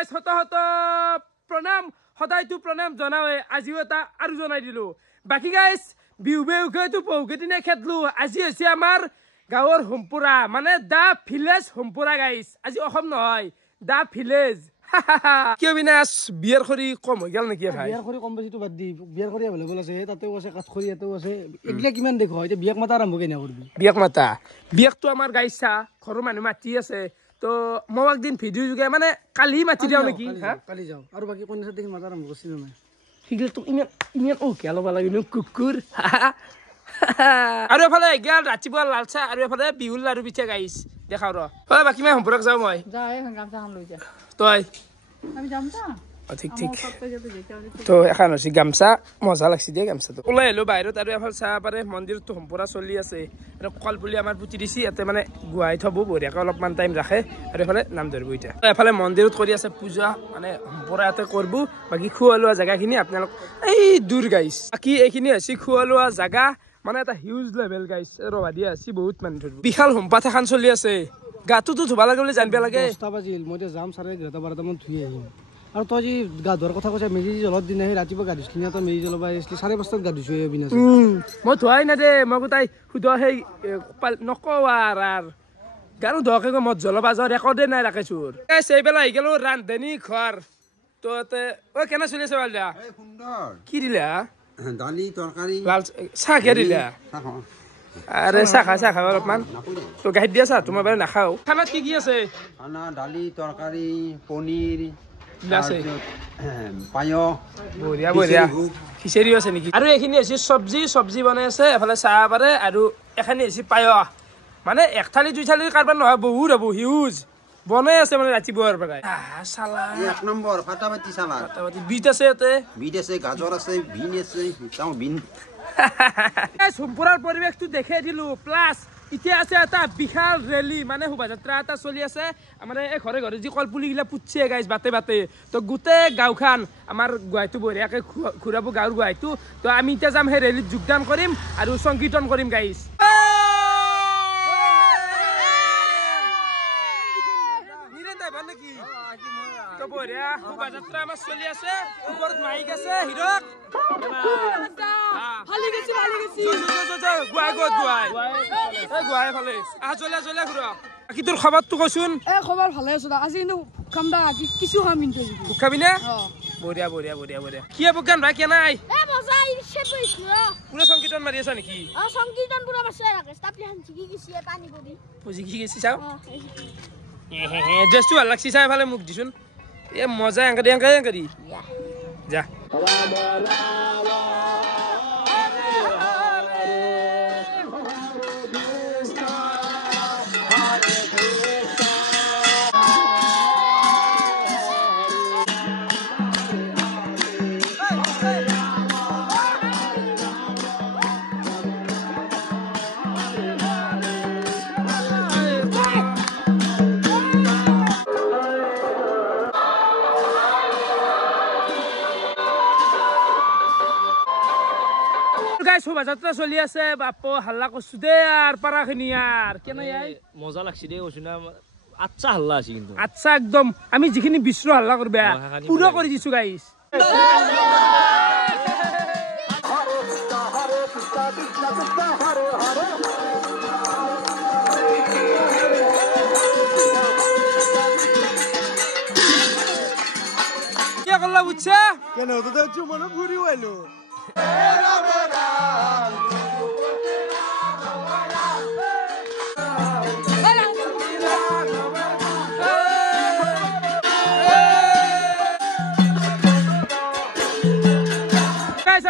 guys হত হত প্ৰণাম সদায়তো প্ৰণাম জনাওয়ে আজিও এটা আৰু জনাই দিলো বাকি গাইস বিউবেউকেতো পৌকেতিনে খেতলো আজি হৈছে আমাৰ গাঁৱৰ হোমপুৰা মানে দা ভিলেজ হোমপুৰা গাইস আজি অসম নহয় দা ভিলেজ কি অবিনাশ বিয়াৰ খৰি কম হৈ গেল নেকি ভাই বিয়াৰ খৰি কম বেছিটো বাদ দি বিয়াৰ খৰি এভেলেবল আছে তাতেও আছে কাঠখৰি এতেও আছে এগলা কিমান দেখো এতিয়া বিয়াক মাতা আৰম্ভ কেনে কৰবি বিয়াক মাতা বিয়াকটো আমাৰ গাইছা ঘৰৰ মানুহ মাতি আছে তো মই একদিন ভিডিও যোগে মানে কালি মাতি দিও নেকি কালি যাও আৰু বাকি কোন আছে দেখি মাতা আৰম্ভ কৰিছিল নাই হিগল তো ইমান ও কেলা বালা গিনো কুকুৰ আৰু এফালে গেল ৰাতিপুৱা লালচা আৰু এফালে বিহুল লাৰু পিঠা গাইছ দেখাও ৰ হয় বাকি মই সম্পৰ্ক যাও মই যা এই গামছা খান লৈ যা তই আমি যাম তা ঠিক ঠিক তো এখন হৈছে গামছা মজা লাগছি দে গামছাটো ওলাই আহিলো বাহিৰত আৰু এফালে চাহ পাৰে মন্দিৰটো সম্পূৰ্ণ চলি আছে আৰু কলপুলি আমাৰ পুতি দিছি ইয়াতে মানে গুৱাই থব বঢ়িয়াকে অলপমান টাইম ৰাখে আৰু এফালে নাম ধৰিব এতিয়া এফালে মন্দিৰত কৰি আছে পূজা মানে সম্পূৰ্ণ ইয়াতে কৰিব বাকি খোৱা লোৱা জেগাখিনি আপোনালোক এই দূৰ গাইছ বাকি এইখিনি হৈছে খোৱা লোৱা জেগা মানে এটা হিউজ লেভেল গাইছ ৰবা দিয়া আছে বহুত মানুহ ধৰিব বিশাল হোমপাত এখন চলি আছে গাটোতো ধুবা লাগে বুলি জানিব লাগে 10টা বাজিল মই যাম 11:30 মান ধুই আহিম আৰু তই যি গা ধোৱাৰ কথা কৈছা মেজি জলত দিন আহি ৰাতিপুৱা গা ধুইছিলি তই মেজি জ্বলাব আহিছিলি 5:30 গা ধুইছো বিনাশ মই ধোৱাই না দে মই তাই সুধোৱা সেই নকৱাৰ গানো ধোৱাকে মই জ্বলাবা যোৱা ৰেকৰ্ডে নাই ৰাখিছোৰ সেইবেলা আহি গেলো ৰান্ধনি ঘৰ তোতে অ কেনে চলি আছে বালিয়া সুন্দৰ কি দিলা দালি তৰকাৰী চাহ কে দিলা আৰে চাহ খা অলপমান তো গাখীৰ দিয়া চাহ তোমাৰ বাৰু নাখাও খানাত কি আছে খানা দালি তৰকাৰী পনীৰ আছে পায়স বঢ়িয়া বঢ়িয়া খিচেৰিও আছে নেকি আৰু এইখিনি আছে চব্জি বনাই আছে এফালে চাহ পাৰে আৰু এখানি আছে পায়স মানে এক থালি দুই থালি কাৰবাৰ নহয় বহুত হ'ব হিউজ বনাই আছে মানে ৰাতিপুৱাৰ পৰাই সালাড এক নম্বৰ ফাটাবাটি সালাড বিট আছে ইয়াতে বিট আছে গাজৰ আছে বিন আছে চাও বিন সম্পূৰ্ণ পৰিৱেশটো দেখাই দিলো প্লাছ এতিয়া আছে এটা বিশাল ৰেলী মানে শোভাযাত্ৰা এটা চলি আছে মানে এই ঘৰে ঘৰে যি কলপুলিগিলা পুতছে গাইছ বাটে বাটে তো গোটেই গাঁওখান আমাৰ গুৱাহাটী বঢ়িয়াকে ঘূৰাব গাঁৱৰ গুৱাহাটী তো আমি এতিয়া যাম সেই ৰেলীত যোগদান কৰিম আৰু সংকীৰ্তন কৰিম গাইছ বঢ়িয়া শোভাযাত্ৰা আমাৰ চলি আছে ওপৰত মাইক আছে হিৰক কি তোৰ খবৰটো কচোন খবৰ ভালে আছো আজি কিন্তু খাম দা কিছু খাম কিন্তু খাবি না বঢ়িয়া বঢ়িয়া বঢ়িয়া বঢ়িয়া কি প্ৰগ্ৰাম ভাই কে নাই পুৰা সংকীৰ্তন মাৰি আছা নেকি সংকীৰ্তন পুৰা মাছে ৰাখে তাপলি হানছি কি গিছি পানী পৰি পুজি কি গেছি চাও ড্ৰেছটো ভাল লাগছি চাই ফালে মোক দিছোন এ মজা এংকাৰি যা শোভাযাত্ৰা চলি আছে বাপ হাল্লা করছু দে আর পারাখিনি আর কেন মজা লাগছে দে কৈছো না আচ্ছা হাল্লা আছে কিন্তু আচ্ছা একদম আমি যিখিনি বিশ্ব হাল্লা করবে পুরো করে দিছো গাইস কি করলা বুঝছে কেন তো দেখছো মনে ঘুরি হইলো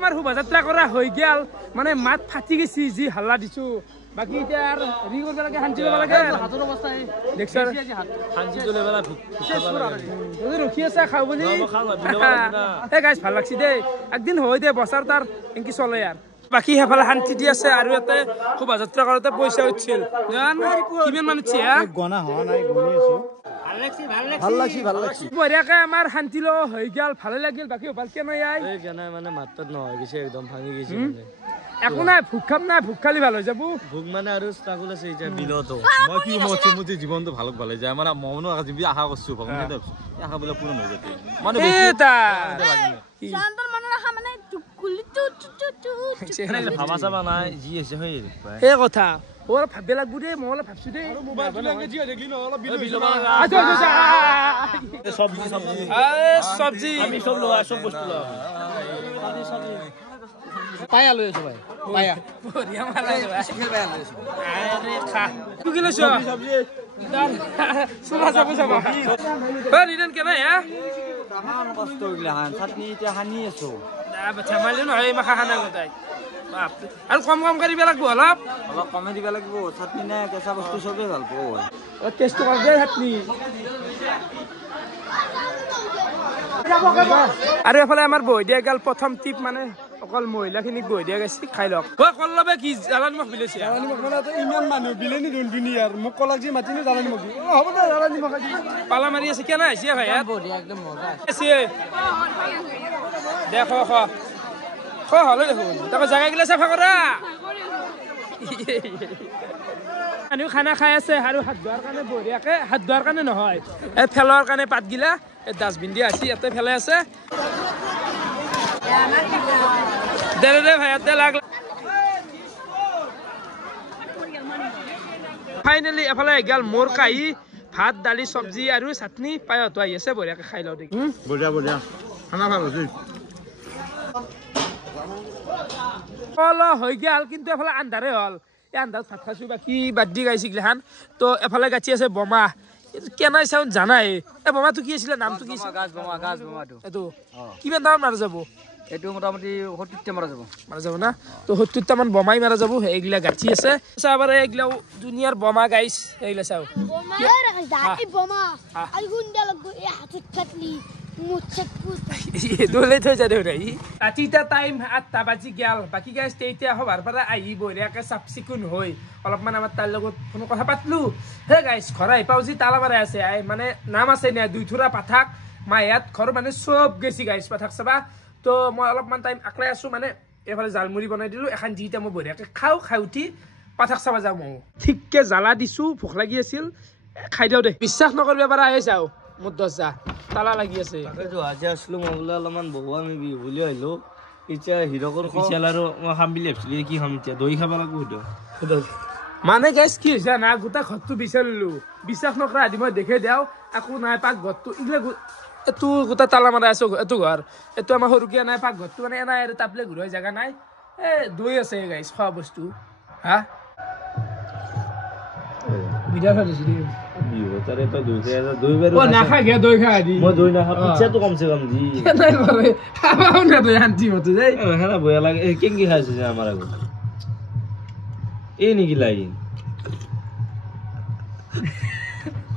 আমার শোভাযাত্রা করা হয়ে গেল মানে মাত ফাটি গেছি যি হাল্লা দিছো বাকি এতিয়া আর রি করবে লাগে হাঞ্চি লব লাগে হাতৰ অৱস্থা দেখছ হাঞ্চি চলে বেলা ৰখি আছে খাও বুলি এ গাইছ ভাল লাগছি দে একদিন হয় দে বছৰ তাৰ এনকি চলে আৰ বাকি হেফালে শান্তি দি আছে আৰু এতে শোভাযাত্ৰা কৰোতে পইচা উঠিছিল কিমান মান উঠছে গনা হোৱা নাই গনি আছো ভাল লাগছি বঢ়িয়াকে আমাৰ শান্তি ল হৈ গেল ভালে লাগিল বাকি ভালকে নাই এই কেনে মানে মাত্ৰত নহয় গেছে একদম ভাঙি গেছে মানে একো নাই ভোগ খাম নাই ভোগ খালি ভাল হৈ যাব ভোগ মানে আৰু ষ্ট্ৰাগল আছে এতিয়া বিলতো মই কি মৰছো মোৰ জীৱনটো ভালক ভালে যায় আমাৰ মনো আজি আশা কৰিছো ভগৱানে আশা বোলে পূৰণ হৈ যায় মানে শান্তৰ মনৰ আশা মানে কুলিটো ভাবা চাবা নাই যি আছে হৈ এই কথা অলপ ভাবিব লাগিব দেই মই অলপ ভাবছো দেই চব্জি আমি চব লোৱা চব বস্তু লোৱা পায়া লৈ আছো ভাই পায়া বঢ়িয়া মালা আৰে খা তু কি লৈছ চব্জি চুলা চাব চাব বা নিদেন কেনে হা ডাঙৰ কষ্ট গিলা হান চাটনি এতিয়া হানি আছো না বাচ্চা মালি নহয় মাখা খানা গতাই বাপ আৰু কম কম কৰিব লাগিব অলপ কমে দিব লাগিব চাটনি নে কেঁচা বস্তু চবেই ভাল পাওঁ টেষ্ট কৰি দে চাটনি আৰু এফালে আমাৰ বহি দিয়া গেল প্ৰথম টিপ মানে অকল মহিলাখিনিক বহি দিয়া গৈছে খাই লওক কল লবে কি জ্বালা নিমখ বিলাইছে জ্বালা নিমখ মানে ইমান মানুহ বিলেনি দুনি আৰু মোক কলাক যি মাতিনি জ্বালা নিমখ দি হ'ব দে জ্বালা নিমখ আজি পালা মাৰি আছে কেনে আহিছে ভাই বঢ়িয়া একদম মজা আছে দেখো হলে দেখোন তারপর জায়গাগুলো চাফা করা মানুহ খানা খাই আছে আৰু হাত ধোৱাৰ কাৰণে বঢ়িয়াকে হাত ধোৱাৰ কাৰণে নহয় এই ফেলৰ কাৰণে পাতগিলা এই ডাষ্টবিন দি আছে ইয়াতে ফেলাই আছে দে ভাই দে লাগ ফাইনেলি এফালে গেল মোৰ কাহি ভাত দালি চব্জি আৰু চাটনি পায়তো আহি আছে বঢ়িয়াকে খাই লওঁ দেখি বঢ়িয়া বঢ়িয়া খানা ভাল হৈছে হৈ গেল কিন্তু এফালে আন্ধাৰে হল এই আন্ধাৰত ভাত খাইছো বাকী বাদ দি গাইছে গিলাখান তো এফালে গাছি আছে বোমা কেনাই চাউন জানাই এই বোমাটো কি আছিলে নামটো কি গাছ বোমাটো এইটো কিমান দাম মাৰা যাব এইটো মোটামুটি 70টা মাৰা যাব না তো 70টা মান বোমাই মাৰা যাব এইগিলা গাছি আছে চাবাৰে এইগিলা দুনিয়াৰ বোমা গাইছ এইগিলা চাও বোমা রাখিস দাই বোমা আর গুন্ডা লাগো এই হাতত থাকলি মুচ্ছক পুত দলে থৈ যা দেউ নাই ৰাতিটা টাইম 8টা বাজি গেল বাকি গাইছ তেইতিয়া হবাৰ পৰা আহি বঢ়িয়াকে চাফ চিকুণ হৈ অলপমান আমাৰ তাৰ লগত ফোন কথা পাতলো হে গাইছ ঘৰ আহি পাও যি তালা মাৰাই আছে মানে নাম আছে নে দুই থোৰা পাঠাক মায়াত ঘৰ মানে সব গেছি গাইছ পাঠাক চাবা তো মই অলপমান টাইম আকলাই আছো মানে এফালে জালমুড়ি বনাই দিলো এখন জিটা মই বঢ়িয়াকে খাই উঠি পাঠাক চাবা যাওঁ মই ঠিককে জ্বালা দিছো ভোক লাগি আছিল খাই দিওঁ দে বিশ্বাস নকৰিব পাৰা আহি যাওঁ মোৰ দৰ্জা তালা লাগি আছে আজি আসলো মই বোলে অলপমান বহু আমি বিহু বুলি আহিলো এতিয়া হিৰকৰ পিছাল আৰু মই খাম বুলি ভাবিছিলো কি খাম এতিয়া দৈ খাব লাগিব মানে গাইছ কি হৈছে না গোটা ঘৰটো বিচাৰিলো বিশ্বাস নকৰা আদি মই দেখে দিওঁ একো নাই পাক ঘৰটো এইগিলা এইটো গোটা তালা মাৰা আছো এইটো ঘৰ এইটো আমাৰ সৰুকীয়া নাই পাক ঘৰটো মানে এনাই আৰু তাপলে ঘূৰাই জেগা নাই দৈ আছে গাইছ খোৱা বস্তু হা বিৰা ভাজিছি দেই বিহু তাৰে তো দৈ খাই দৈ বাৰু নাখা গে দৈ খা আদি মই দৈ নাখা পিছাটো কমছে কম জি নাই কৰে খাবাও না দৈ আনতি মতে দেই হেনা বয়া লাগে কেংকি খাইছে যে আমাৰ আগত এই নেকি লাগি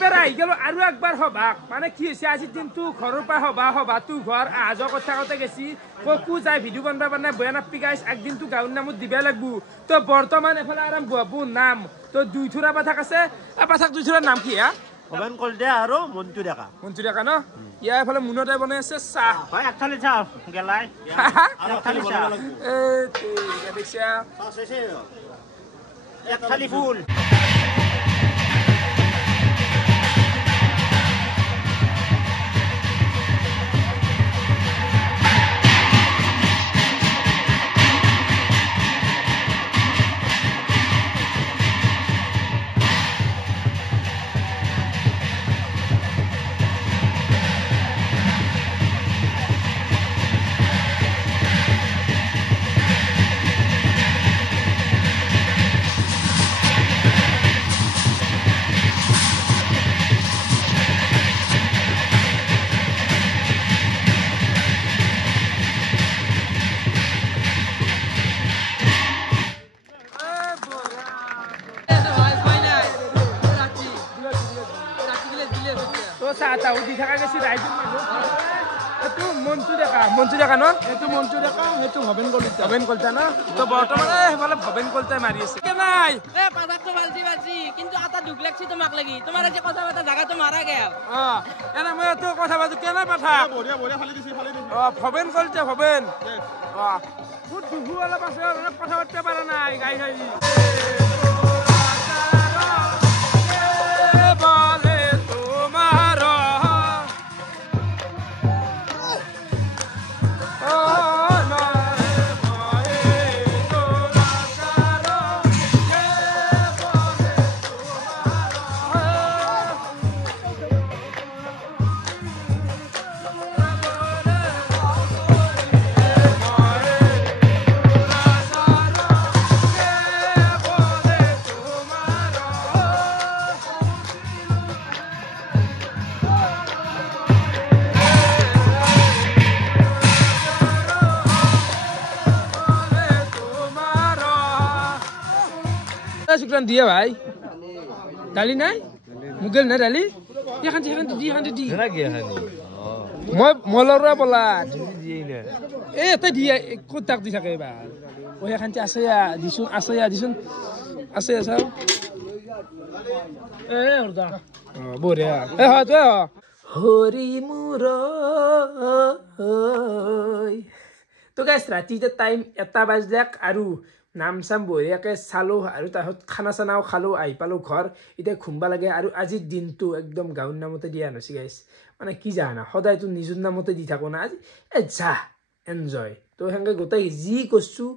বেৰাই গেল আৰু একবাৰ হবাক মানে কি হৈছে আজি দিনটো ঘৰৰ পৰা হবা তো ঘৰ আজ কথা কথা গেছি ককু যায় ভিডিঅ' বনাব মানে বয়া নাপি গাইছ একদিনটো গাঁৱৰ নামত দিবা লাগবো তো বৰ্তমান এফালে আৰাম বুৱাবো নাম তো দুই থোৰা পাঠাক আছে পাঠাক দুই থোৰাৰ নাম কি হা ভবেন কলদিয়া আৰু মন্টু ডেকা ন ইয়াৰ এফালে মুনতে বনাই আছে চাহ হয় একথালি চাহ গেলাই আৰু একথালি চাহ দেখিছা একথালি ফুল চাহ দি থকা গেছি ৰাইজৰ মানুহ এইটো মন্টু ডেকা ন এইটো মন্টু ডেকা সেইটো ভবেন কলিতা না তো বৰ্তমানে সেইফালে ভবেন কলিতাই মাৰি আছে কে নাই এ পাদাকটো বালজি কিন্তু আটা দুখ লাগছি তোমাক লাগি তোমাৰ আজি কথা পাতা জায়গাটো মাৰা গেল এনে মই তো কথা পাতো কেনে পাঠা বঢ়িয়া ফালি দিছি ভবেন কলিতা ভবেন বহুত দুহু অলপ আছে কথা পাতিব পাৰা নাই গাই গাই শুক্রান দিয়া ভাই ডালি নাই মুগেল না ডালি এখন দি না কি হানি মই মলরা বলা এ এটা দিয়া কত তাক দি থাকে বা ওই এখন আছে দিছুন আছে চাও এ হরদা বড়িয়া এ হয় তো হরি মুর তো গাইস রাতিতে টাইম 1 বাজলাক আৰু নাম চাম বঢ়িয়াকৈ চালোঁ আৰু তাৰপিছত খানা চানাও খালোঁ আহি পালোঁ ঘৰ এতিয়া ঘুমবা লাগে আৰু আজিৰ দিনটো একদম গাঁৱৰ নামতে দিয়া নাছি গাইছ মানে কি জানা সদায়তো নিজৰ নামতে দি থাকোঁ না আজি যা এনজয় তো সেনেকৈ গোটেই যি কৰিছোঁ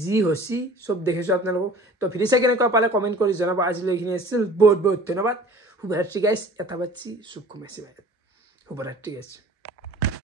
যি হৈছি চব দেখিছোঁ আপোনালোকক তো ভিডিঅ' চাই কেনেকুৱা পালে কমেণ্ট কৰি জনাব আজিলৈ এইখিনি আছিল বহুত বহুত ধন্যবাদ শুভৰাত্ৰি গাইছ এটা বাচ্ছি চুপ ঘুমাইছে শুভৰাত্ৰি গাইছ